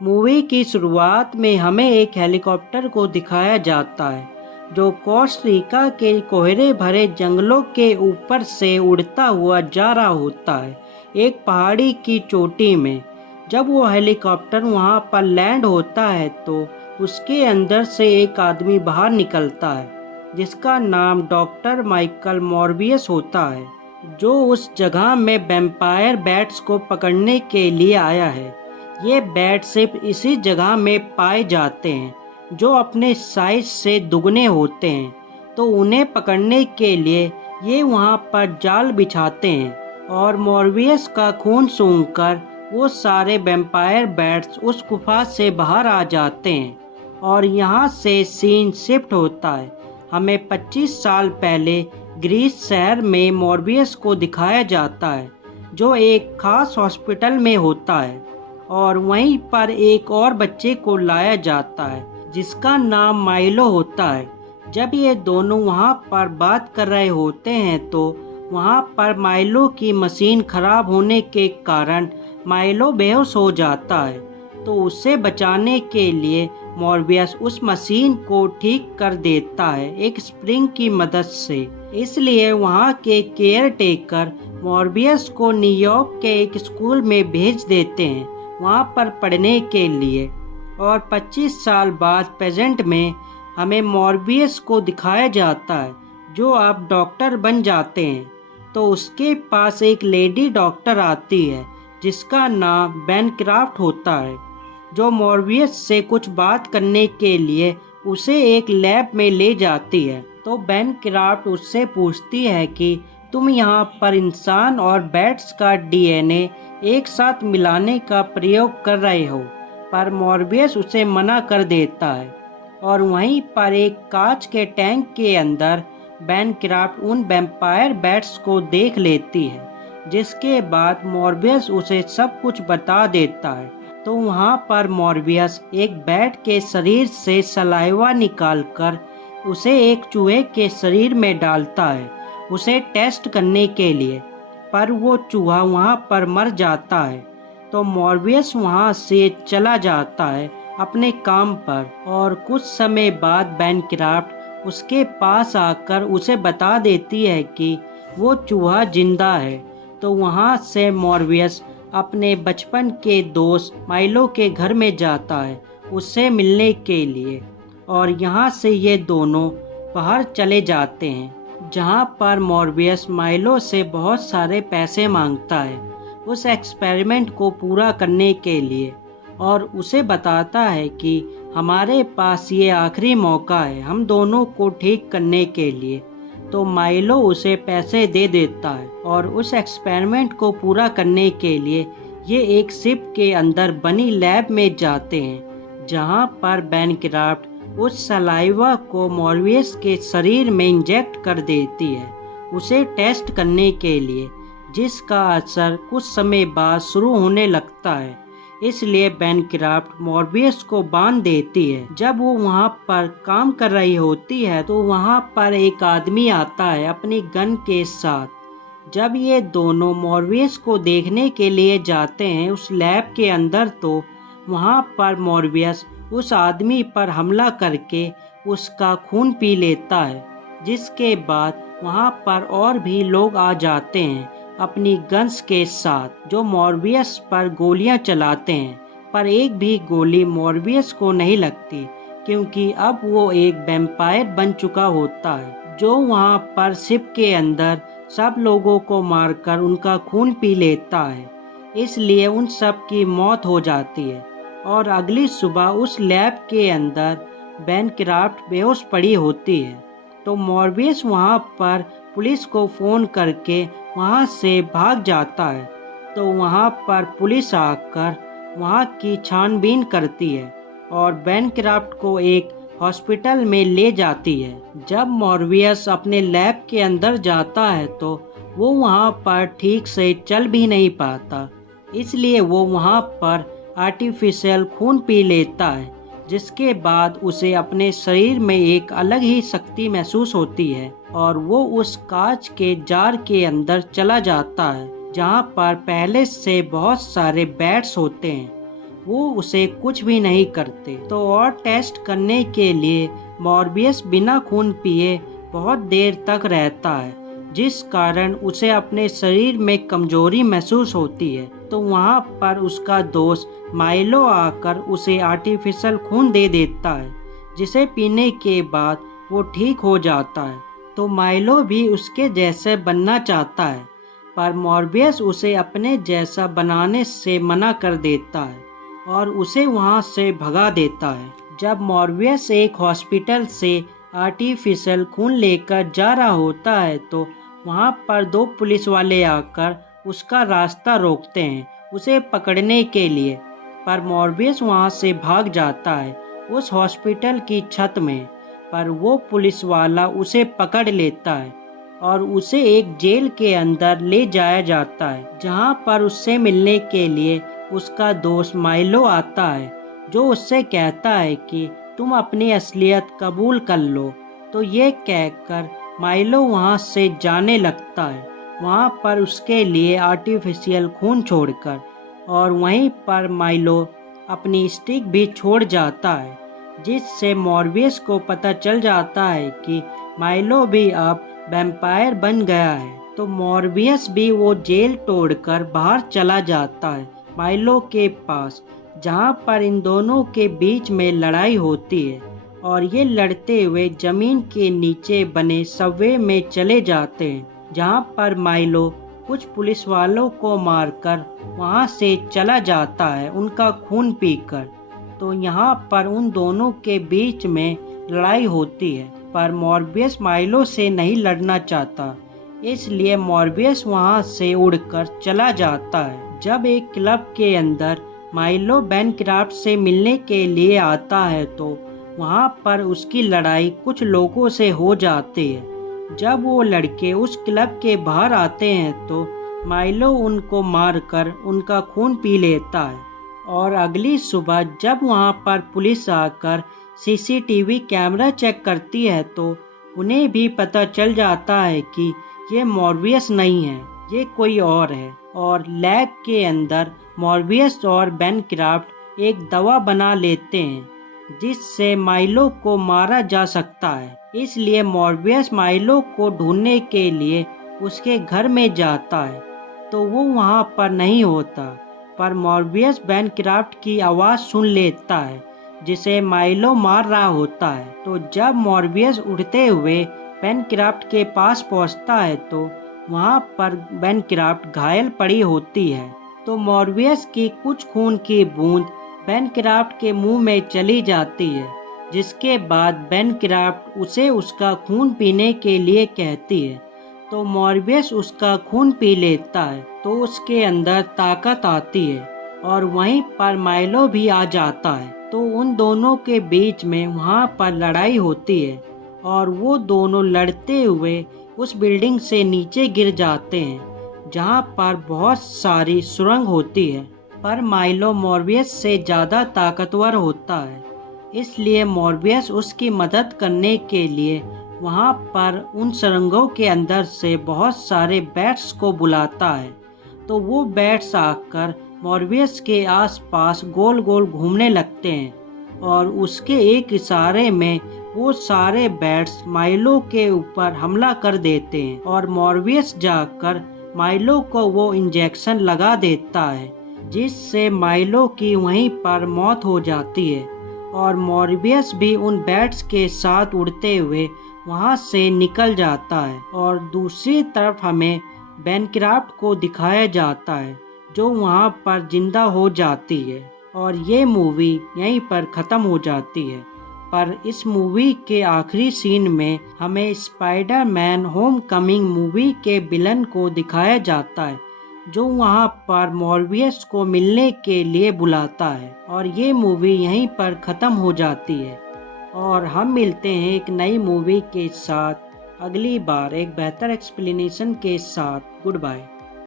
Movie की शुरुआत में हमें एक हेलीकॉप्टर को दिखाया जाता है जो कोस्टा के कोहरे भरे जंगलों के ऊपर से उड़ता हुआ जा रहा होता है एक पहाड़ी की चोटी में। जब वो हेलीकॉप्टर वहां पर लैंड होता है तो उसके अंदर से एक आदमी बाहर निकलता है जिसका नाम डॉक्टर माइकल मॉर्बियस होता है, जो उस जगह में वैम्पायर बैट्स को पकड़ने के लिए आया है। ये बैट सिर्फ इसी जगह में पाए जाते हैं जो अपने साइज से दुगने होते हैं, तो उन्हें पकड़ने के लिए ये वहाँ पर जाल बिछाते हैं और मॉर्बियस का खून सूंघकर वो सारे वैम्पायर बैट्स उस गुफा से बाहर आ जाते हैं। और यहाँ से सीन शिफ्ट होता है। हमें 25 साल पहले ग्रीस शहर में मॉर्बियस को दिखाया जाता है जो एक खास हॉस्पिटल में होता है और वहीं पर एक और बच्चे को लाया जाता है जिसका नाम माइलो होता है। जब ये दोनों वहाँ पर बात कर रहे होते हैं तो वहाँ पर माइलो की मशीन खराब होने के कारण माइलो बेहोश हो जाता है, तो उसे बचाने के लिए मॉर्बियस उस मशीन को ठीक कर देता है एक स्प्रिंग की मदद से। इसलिए वहाँ के केयर टेकर मॉर्बियस को न्यूयॉर्क के एक स्कूल में भेज देते हैं वहाँ पर पढ़ने के लिए। और 25 साल बाद प्रेजेंट में हमें मॉर्बियस को दिखाया जाता है जो अब डॉक्टर बन जाते हैं। तो उसके पास एक लेडी डॉक्टर आती है जिसका नाम बैनक्राफ्ट होता है, जो मॉर्बियस से कुछ बात करने के लिए उसे एक लैब में ले जाती है। तो बैनक्राफ्ट उससे पूछती है कि तुम यहाँ पर इंसान और बैट्स का डीएनए एक साथ मिलाने का प्रयोग कर रहे हो, पर मॉर्बियस उसे मना कर देता है। और वहीं पर एक कांच के टैंक के अंदर बैनक्राफ्ट उन वैम्पायर बैट्स को देख लेती है, जिसके बाद मॉर्बियस उसे सब कुछ बता देता है। तो वहाँ पर मॉर्बियस एक बैट के शरीर से सलाइवा निकालकर उसे एक चूहे के शरीर में डालता है उसे टेस्ट करने के लिए, पर वो चूहा वहाँ पर मर जाता है। तो मॉर्बियस वहाँ से चला जाता है अपने काम पर और कुछ समय बाद बैनक्राफ्ट उसके पास आकर उसे बता देती है कि वो चूहा जिंदा है। तो वहाँ से मॉर्बियस अपने बचपन के दोस्त माइलो के घर में जाता है उससे मिलने के लिए, और यहाँ से ये दोनों बाहर चले जाते हैं जहाँ पर मॉर्बियस माइलो से बहुत सारे पैसे मांगता है उस एक्सपेरिमेंट को पूरा करने के लिए, और उसे बताता है कि हमारे पास ये आखिरी मौका है हम दोनों को ठीक करने के लिए। तो माइलो उसे पैसे दे देता है और उस एक्सपेरिमेंट को पूरा करने के लिए ये एक शिप के अंदर बनी लैब में जाते हैं जहाँ पर बैनक्राफ्ट उस सलाइवा को मॉर्बियस के शरीर में इंजेक्ट कर देती है उसे टेस्ट करने के लिए, जिसका असर कुछ समय बाद शुरू होने लगता है। इसलिए बैनक्राफ्ट मॉर्बियस को बांध देती है। जब वो वहाँ पर काम कर रही होती है तो वहाँ पर एक आदमी आता है अपनी गन के साथ। जब ये दोनों मॉर्बियस को देखने के लिए जाते हैं उस लैब के अंदर, तो वहाँ पर मॉर्बियस उस आदमी पर हमला करके उसका खून पी लेता है, जिसके बाद वहाँ पर और भी लोग आ जाते हैं अपनी गन्स के साथ जो मॉर्बियस पर गोलियां चलाते हैं, पर एक भी गोली मॉर्बियस को नहीं लगती क्योंकि अब वो एक वैम्पायर बन चुका होता है जो वहाँ पर शिप के अंदर सब लोगों को मारकर उनका खून पी लेता है। इसलिए उन सब की मौत हो जाती है और अगली सुबह उस लैब के अंदर बैनक्राफ्ट बेहोश पड़ी होती है। तो मॉर्बियस वहाँ पर पुलिस को फ़ोन करके वहाँ से भाग जाता है। तो वहाँ पर पुलिस आकर वहाँ की छानबीन करती है और बैनक्राफ्ट को एक हॉस्पिटल में ले जाती है। जब मॉर्बियस अपने लैब के अंदर जाता है तो वो वहाँ पर ठीक से चल भी नहीं पाता, इसलिए वो वहाँ पर आर्टिफिशियल खून पी लेता है, जिसके बाद उसे अपने शरीर में एक अलग ही शक्ति महसूस होती है और वो उस कांच के जार के अंदर चला जाता है जहाँ पर पहले से बहुत सारे बैट्स होते हैं। वो उसे कुछ भी नहीं करते। तो और टेस्ट करने के लिए मॉर्बियस बिना खून पिए बहुत देर तक रहता है, जिस कारण उसे अपने शरीर में कमजोरी महसूस होती है। तो वहाँ पर उसका दोस्त माइलो आकर उसे आर्टिफिशियल खून दे देता है, जिसे पीने के बाद वो ठीक हो जाता है। तो माइलो भी उसके जैसे बनना चाहता है, पर मॉर्बियस उसे अपने जैसा बनाने से मना कर देता है और उसे वहाँ से भगा देता है। जब मॉर्बियस एक हॉस्पिटल से आर्टिफिशियल खून लेकर जा रहा होता है तो वहाँ पर 2 पुलिस वाले आकर उसका रास्ता रोकते हैं उसे पकड़ने के लिए, पर मॉर्बियस वहाँ से भाग जाता है उस हॉस्पिटल की छत में। पर वो पुलिस वाला उसे पकड़ लेता है और उसे एक जेल के अंदर ले जाया जाता है, जहाँ पर उससे मिलने के लिए उसका दोस्त माइलो आता है, जो उससे कहता है कि तुम अपनी असलियत कबूल कर लो। तो ये कहकर माइलो वहाँ से जाने लगता है, वहाँ पर उसके लिए आर्टिफिशियल खून छोड़कर, और वहीं पर माइलो अपनी स्टिक भी छोड़ जाता है, जिससे मॉर्बियस को पता चल जाता है कि माइलो भी अब वैम्पायर बन गया है। तो मॉर्बियस भी वो जेल तोड़कर बाहर चला जाता है माइलो के पास, जहाँ पर इन दोनों के बीच में लड़ाई होती है और ये लड़ते हुए जमीन के नीचे बने सबवे में चले जाते हैं, जहाँ पर माइलो कुछ पुलिस वालों को मारकर वहाँ से चला जाता है उनका खून पीकर। तो यहाँ पर उन दोनों के बीच में लड़ाई होती है, पर मॉर्बियस माइलो से नहीं लड़ना चाहता, इसलिए मॉर्बियस वहाँ से उड़कर चला जाता है। जब एक क्लब के अंदर माइलो बैनक्राफ्ट से मिलने के लिए आता है तो वहाँ पर उसकी लड़ाई कुछ लोगों से हो जाती है। जब वो लड़के उस क्लब के बाहर आते हैं तो माइलो उनको मारकर उनका खून पी लेता है, और अगली सुबह जब वहाँ पर पुलिस आकर सीसीटीवी कैमरा चेक करती है तो उन्हें भी पता चल जाता है कि ये मॉर्बियस नहीं है, ये कोई और है। और लैब के अंदर मॉर्बियस और बैनक्राफ्ट एक दवा बना लेते हैं जिससे माइलो को मारा जा सकता है। इसलिए मॉर्बियस माइलो को ढूंढने के लिए उसके घर में जाता है, तो वो वहाँ पर नहीं होता, पर मॉर्बियस बैनक्राफ्ट की आवाज़ सुन लेता है जिसे माइलो मार रहा होता है। तो जब मॉर्बियस उड़ते हुए बैनक्राफ्ट के पास पहुँचता है तो वहाँ पर बैनक्राफ्ट घायल पड़ी होती है। तो मॉर्बियस की कुछ खून की बूंद बैनक्राफ्ट के मुंह में चली जाती है, जिसके बाद बैनक्राफ्ट उसे उसका खून पीने के लिए कहती है। तो मॉर्बियस उसका खून पी लेता है तो उसके अंदर ताकत आती है और वहीं पर माइलो भी आ जाता है। तो उन दोनों के बीच में वहाँ पर लड़ाई होती है और वो दोनों लड़ते हुए उस बिल्डिंग से नीचे गिर जाते हैं, जहाँ पर बहुत सारी सुरंग होती है। पर माइलो मॉर्बियस से ज़्यादा ताकतवर होता है, इसलिए मॉर्बियस उसकी मदद करने के लिए वहाँ पर उन सुरंगों के अंदर से बहुत सारे बैट्स को बुलाता है। तो वो बैट्स आकर मॉर्बियस के आसपास गोल गोल घूमने लगते हैं और उसके एक इशारे में वो सारे बैट्स माइलो के ऊपर हमला कर देते हैं और मॉर्बियस जाकर माइलो को वो इंजेक्शन लगा देता है, जिससे माइलो की वहीं पर मौत हो जाती है और मॉर्बियस भी उन बैट्स के साथ उड़ते हुए वहां से निकल जाता है। और दूसरी तरफ हमें बैनक्राफ्ट को दिखाया जाता है जो वहां पर जिंदा हो जाती है और ये मूवी यहीं पर ख़त्म हो जाती है। पर इस मूवी के आखिरी सीन में हमें स्पाइडरमैन होमकमिंग मूवी के विलन को दिखाया जाता है, जो वहां पर मॉर्बियस को मिलने के लिए बुलाता है और ये मूवी यहीं पर ख़त्म हो जाती है। और हम मिलते हैं एक नई मूवी के साथ अगली बार एक बेहतर एक्सप्लेनेशन के साथ। Good bye.